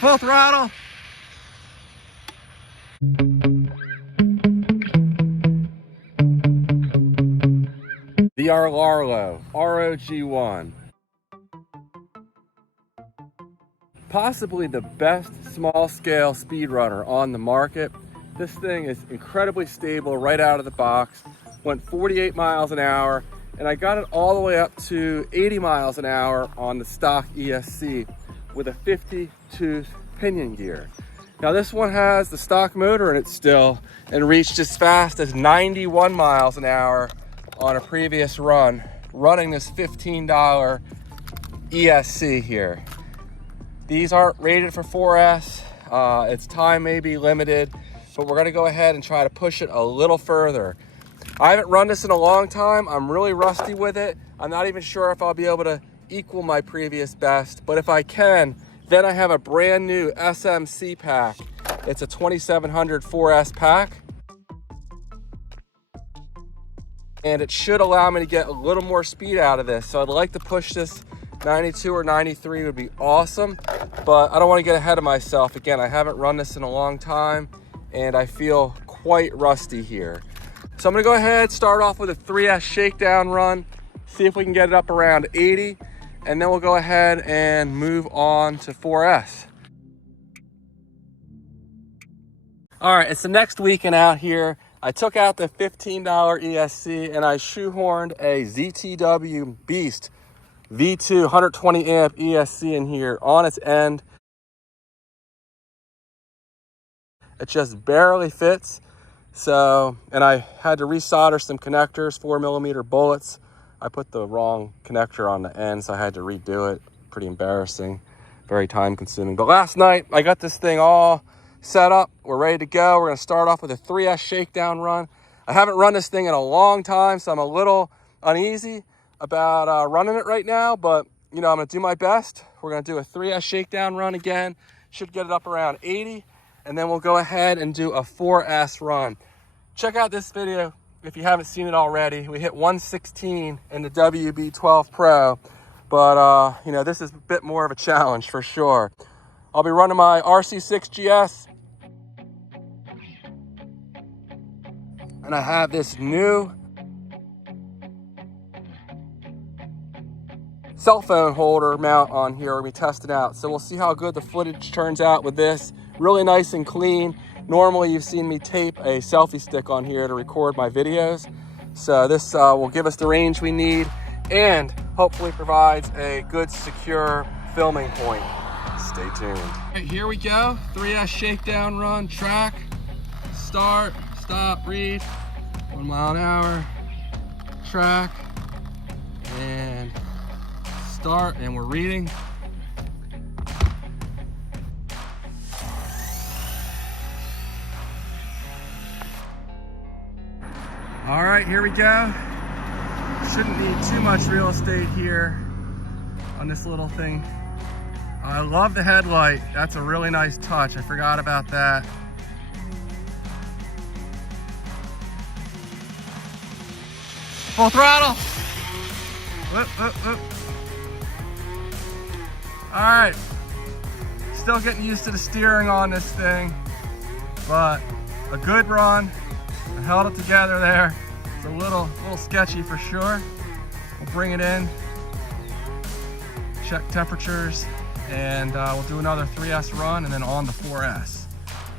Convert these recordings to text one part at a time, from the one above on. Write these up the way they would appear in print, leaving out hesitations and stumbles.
Full throttle. The Rlaarlo ROG1. Possibly the best small-scale speedrunner on the market. This thing is incredibly stable right out of the box. Went 48 miles an hour, and I got it all the way up to 80 miles an hour on the stock ESC with a 50-tooth pinion gear. Now this one has the stock motor in it still, and reached as fast as 91 miles an hour on a previous run, running this $15 ESC here. These aren't rated for 4S. Its time may be limited, but we're gonna go ahead and try to push it a little further. I haven't run this in a long time. I'm really rusty with it. I'm not even sure if I'll be able to equal my previous best, but if I can, then I have a brand new SMC pack. It's a 2700 4S pack, and it should allow me to get a little more speed out of this. So I'd like to push this 92 or 93 would be awesome, but I don't want to get ahead of myself. Again, I haven't run this in a long time, and I feel quite rusty here. So I'm gonna go ahead, start off with a 3S shakedown run, see if we can get it up around 80, and then we'll go ahead and move on to 4S. All right, it's the next weekend out here. I took out the $15 ESC and I shoehorned a ZTW Beast V2 120 amp ESC in here on its end. It just barely fits. So, and I had to resolder some connectors, 4mm bullets. I put the wrong connector on the end, so I had to redo it. Pretty embarrassing, very time consuming. But last night, I got this thing all set up. We're ready to go. We're gonna start off with a 3S shakedown run. I haven't run this thing in a long time, so I'm a little uneasy about running it right now, but you know, I'm gonna do my best. We're gonna do a 3S shakedown run again. Should get it up around 80. And then we'll go ahead and do a 4S run. Check out this video if you haven't seen it already. We hit 116 in the WB12 Pro, but you know, this is a bit more of a challenge for sure. I'll be running my RC6GS, and I have this new cell phone holder mount on here. We're gonna be testing out, so we'll see how good the footage turns out with this. Really nice and clean. Normally you've seen me tape a selfie stick on here to record my videos, so this will give us the range we need and hopefully provides a good secure filming point. Stay tuned. All right, here we go. 3S shakedown run. Track, start, stop, read, 1 mile an hour, track, and start, and we're reading. All right, here we go. Shouldn't need too much real estate here on this little thing. I love the headlight. That's a really nice touch. I forgot about that. Full throttle. Whoop, whoop, whoop. All right, still getting used to the steering on this thing, but a good run. I held it together there. It's a little sketchy for sure. We'll bring it in, check temperatures, and we'll do another 3S run and then on the 4S.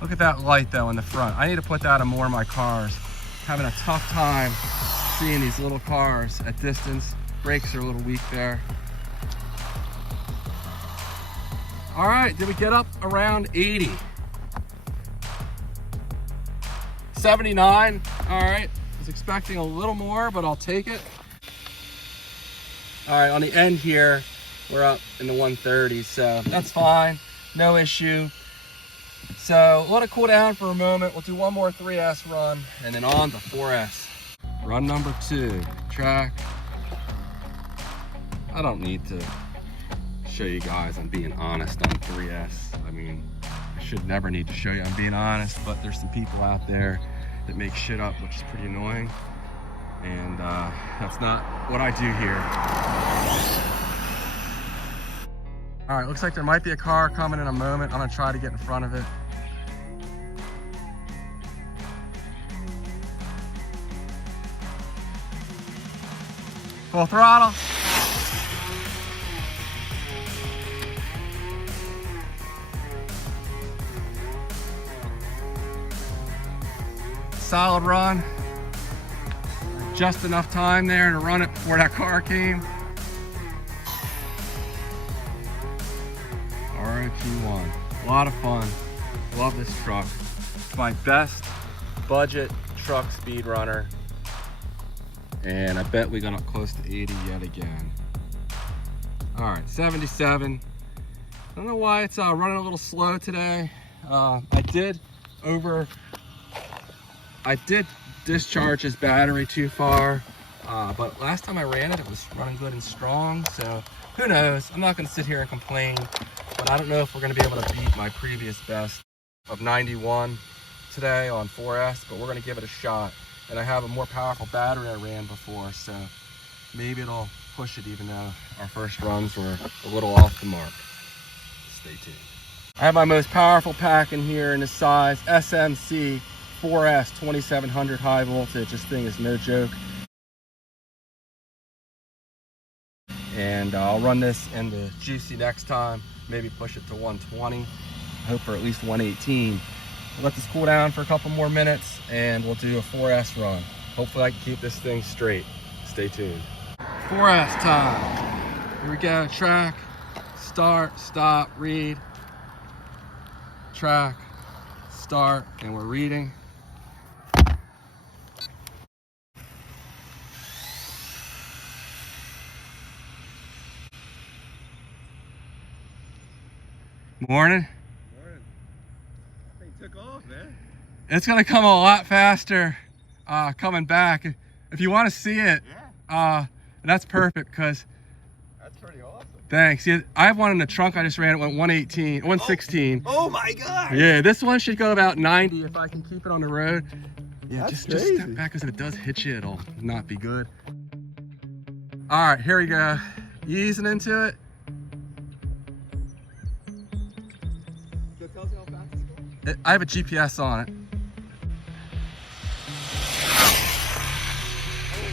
Look at that light though in the front. I need to put that in more of my cars. Having a tough time seeing these little cars at distance. Brakes are a little weak there. All right, did we get up around 80? 79, all right. I was expecting a little more, but I'll take it. All right, on the end here, we're up in the 130s, so that's fine, no issue. So let it cool down for a moment. We'll do one more 3S run and then on to 4S. Run number 2, track. I don't need to show you guys I'm being honest on 3S. I mean, I should never need to show you I'm being honest, but there's some people out there that make shit up, which is pretty annoying. And that's not what I do here. All right, looks like there might be a car coming in a moment. I'm gonna try to get in front of it. Full throttle. Solid run. Just enough time there to run it before that car came. ROG1, a lot of fun. Love this truck. It's my best budget truck speedrunner. And I bet we got up close to 80 yet again. All right, 77. I don't know why it's running a little slow today. I did discharge his battery too far, but last time I ran it, it was running good and strong, so who knows? I'm not gonna sit here and complain, but I don't know if we're gonna be able to beat my previous best of 91 today on 4S, but we're gonna give it a shot. And I have a more powerful battery I ran before, so maybe it'll push it even though our first runs were a little off the mark. Stay tuned. I have my most powerful pack in here in the size SMC 4S 2700 high voltage. This thing is no joke. And I'll run this in the Jiusi next time, maybe push it to 120. I hope for at least 118. We'll let this cool down for a couple more minutes and we'll do a 4S run. Hopefully I can keep this thing straight. Stay tuned. 4S time. Here we go, track, start, stop, read. Track, start, and we're reading. Morning. Took off, man. It's gonna come a lot faster coming back. If you want to see it, yeah. That's perfect because that's pretty awesome. Thanks. Yeah, I have one in the trunk. I just ran it, went 118, 116. Oh my god. Yeah, this one should go about 90 if I can keep it on the road. Yeah, just step back because if it does hit you, it'll not be good. All right, here we go. Easing into it. I have a GPS on it.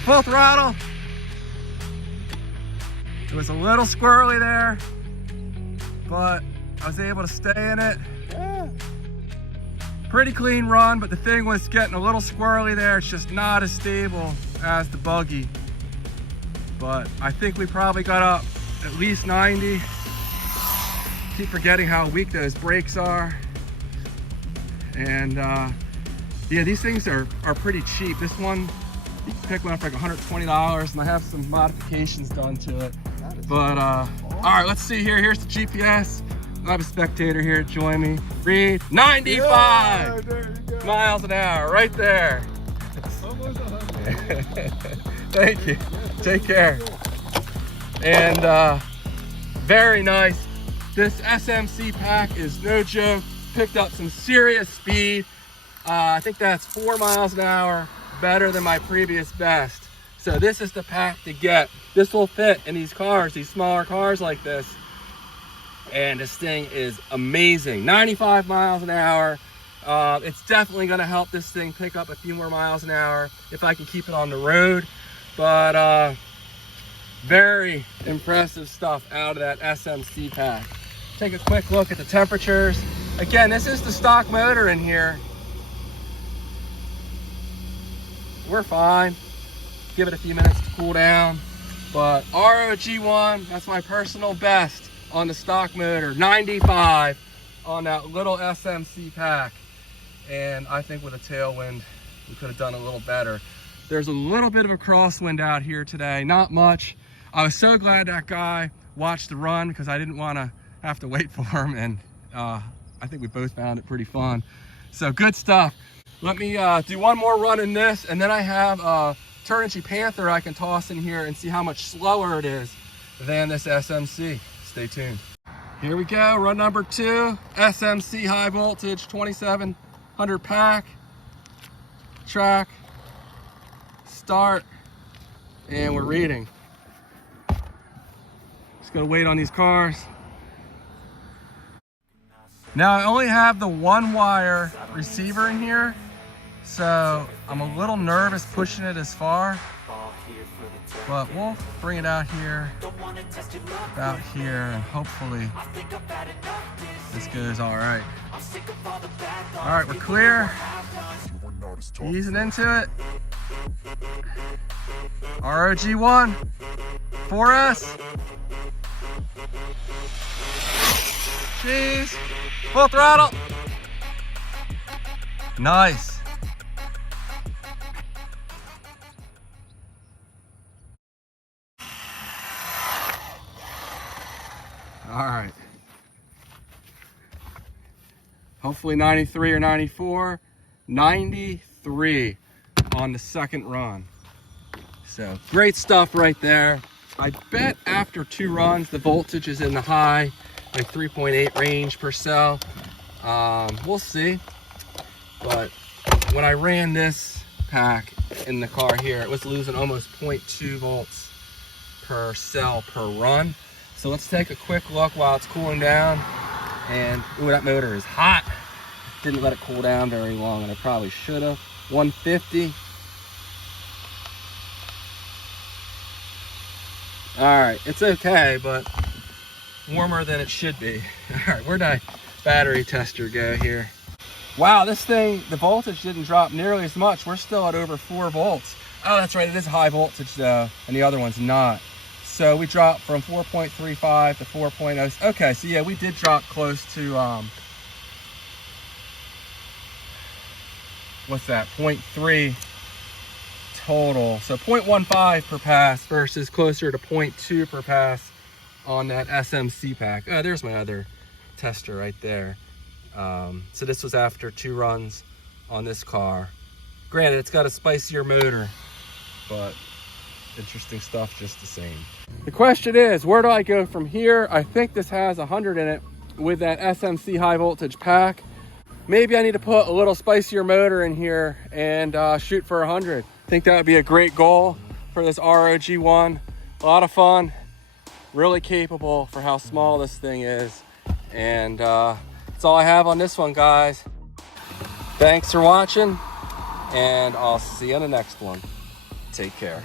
Full throttle. It was a little squirrely there, but I was able to stay in it. Yeah. Pretty clean run, but the thing was getting a little squirrely there. It's just not as stable as the buggy. But I think we probably got up at least 90. Keep forgetting how weak those brakes are. And yeah, these things are pretty cheap. This one, you can pick one up for like $120, and I have some modifications done to it. But awesome. All right, let's see here. Here's the GPS. I have a spectator here join me. Read 95 miles an hour, right there. Almost 100. Thank you. Take care. And very nice. This SMC pack is no joke. Picked up some serious speed. I think that's 4 miles an hour better than my previous best. So this is the pack to get. This will fit in these cars, these smaller cars like this. And this thing is amazing. 95 miles an hour. It's definitely gonna help this thing pick up a few more miles an hour if I can keep it on the road. But very impressive stuff out of that SMC pack. Take a quick look at the temperatures. Again, this is the stock motor in here. We're fine. Give it a few minutes to cool down. But ROG1, that's my personal best on the stock motor. 95 on that little SMC pack. And I think with a tailwind, we could have done a little better. There's a little bit of a crosswind out here today, not much. I was so glad that guy watched the run because I didn't want to have to wait for him, and I think we both found it pretty fun. So good stuff. Let me do one more run in this, and then I have a Turnigy Panther I can toss in here and see how much slower it is than this SMC. Stay tuned. Here we go, run number 2, SMC high voltage 2700 pack. Track, start, and we're reading. Just gotta wait on these cars. Now I only have the 1-wire receiver in here, so I'm a little nervous pushing it as far, but we'll bring it out here, about here, and hopefully this goes all right. All right, we're clear. Easing into it. ROG1, 4S. Jeez, full throttle. Nice. All right. Hopefully 93 or 94. 93 on the second run. So great stuff right there. I bet after 2 runs, the voltage is in the high, like 3.8 range per cell. We'll see. But when I ran this pack in the car here, it was losing almost 0.2 volts per cell per run. So let's take a quick look while it's cooling down. And ooh, that motor is hot. Didn't let it cool down very long, and I probably should have. 150. All right, it's okay, but warmer than it should be. All right, where'd my battery tester go here? Wow, this thing, the voltage didn't drop nearly as much. We're still at over 4 volts. Oh, that's right, it is high voltage though, and the other one's not. So we dropped from 4.35 to 4.0. Okay, so yeah, we did drop close to, what's that, 0.3 total. So 0.15 per pass versus closer to 0.2 per pass on that SMC pack. Oh, there's my other tester right there. So this was after 2 runs on this car. Granted, it's got a spicier motor, but interesting stuff just the same. The question is, where do I go from here? I think this has 100 in it with that SMC high voltage pack. Maybe I need to put a little spicier motor in here and shoot for 100. I think that would be a great goal for this ROG1. A lot of fun, really capable for how small this thing is. And that's all I have on this one, guys. Thanks for watching, and I'll see you on the next one. Take care.